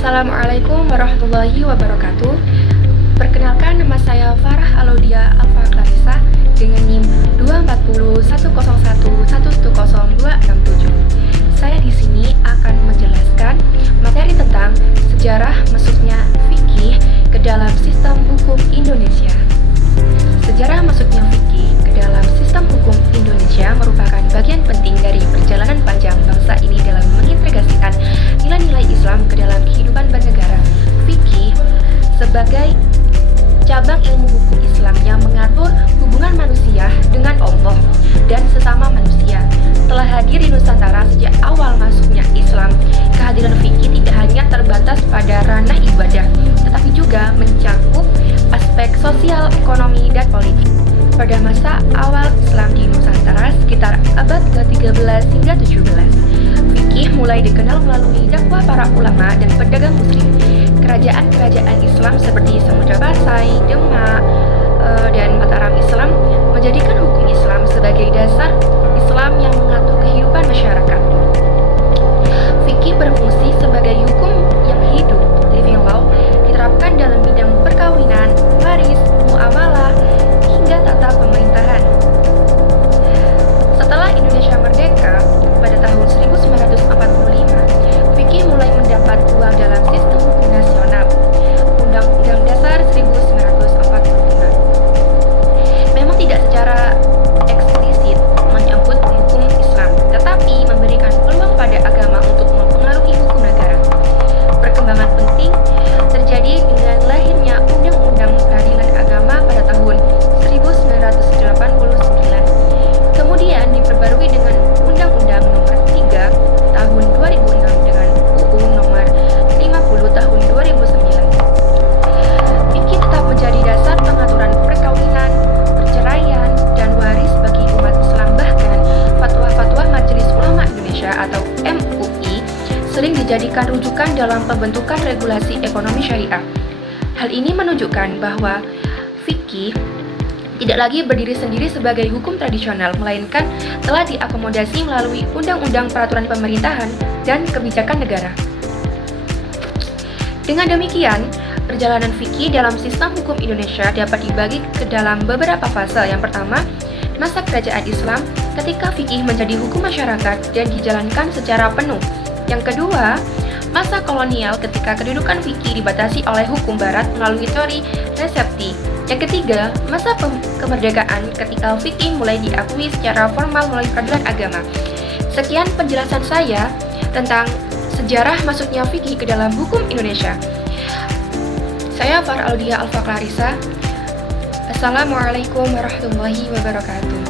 Assalamualaikum warahmatullahi wabarakatuh. Perkenalkan, nama saya Farah Alaudia Alfa Clarissa dengan NIM 2401011100267. Saya di sini akan menjelaskan materi tentang sejarah masuknya fikih ke dalam sistem hukum Indonesia. Sejarah masuknya fikih ke dalam sistem hukum Indonesia merupakan bagian penting dari perjalanan panjang bangsa ini dalam mengintegrasikan nilai-nilai Islam ke dalam kehidupan bernegara. Fikih sebagai cabang ilmu hukum Islam yang mengatur hubungan manusia dengan Allah dan sesama manusia telah hadir di Nusantara sejak awal masuknya Islam. Kehadiran fikih tidak hanya terbatas pada ranah ibadah, tetapi juga mencakup aspek sosial, ekonomi, dan politik. Pada masa awal Islam di Nusantara sekitar abad ke-13 hingga 17, fikih mulai dikenal melalui dakwah para ulama dan pedagang muslim. Kerajaan-kerajaan Islam seperti Samudra Pasai, Demak, dan Mataram Islam menjadikan hukum Islam sebagai dasar Islam yang mengatur kehidupan masyarakat. Fikih berfungsi sebagai hukum yang hidup, living law, diterapkan dalam bidang perkawinan, waris, muamalah, hingga tata pemerintahan. Setelah Indonesia merdeka pada tahun 1945, fikih mulai mendapat ruang dalam sistem hukum nasional, Undang-Undang Dasar 1945. Memang tidak secara eksplisit menyebut hukum Islam, tetapi memberikan peluang pada agama untuk mempengaruhi hukum negara. Perkembangan penting terjadi dengan lahirnya Undang-Undang Peradilan Agama pada tahun 1989. Kemudian diperbarui dengan Undang-Undang Nomor 3 Tahun 2006 dengan UU Nomor 50 Tahun 2009. Fikih tetap menjadi dasar pengaturan perkawinan, perceraian, dan waris bagi umat Islam. Bahkan fatwa-fatwa Majelis Ulama Indonesia atau MUI sering dijadikan rujukan dalam pembentukan regulasi ekonomi syariah. Hal ini menunjukkan bahwa fikih tidak lagi berdiri sendiri sebagai hukum tradisional, melainkan telah diakomodasi melalui undang-undang peraturan pemerintahan dan kebijakan negara. Dengan demikian, perjalanan fikih dalam sistem hukum Indonesia dapat dibagi ke dalam beberapa fase. Yang pertama, masa kerajaan Islam ketika fikih menjadi hukum masyarakat dan dijalankan secara penuh. Yang kedua, masa kolonial ketika kedudukan fikih dibatasi oleh hukum barat melalui teori resepti. Yang ketiga, masa kemerdekaan ketika fikih mulai diakui secara formal melalui peradilan agama. Sekian penjelasan saya tentang sejarah masuknya fikih ke dalam hukum Indonesia. Saya Farah Alaudia Alfa Clarissa. Assalamualaikum warahmatullahi wabarakatuh.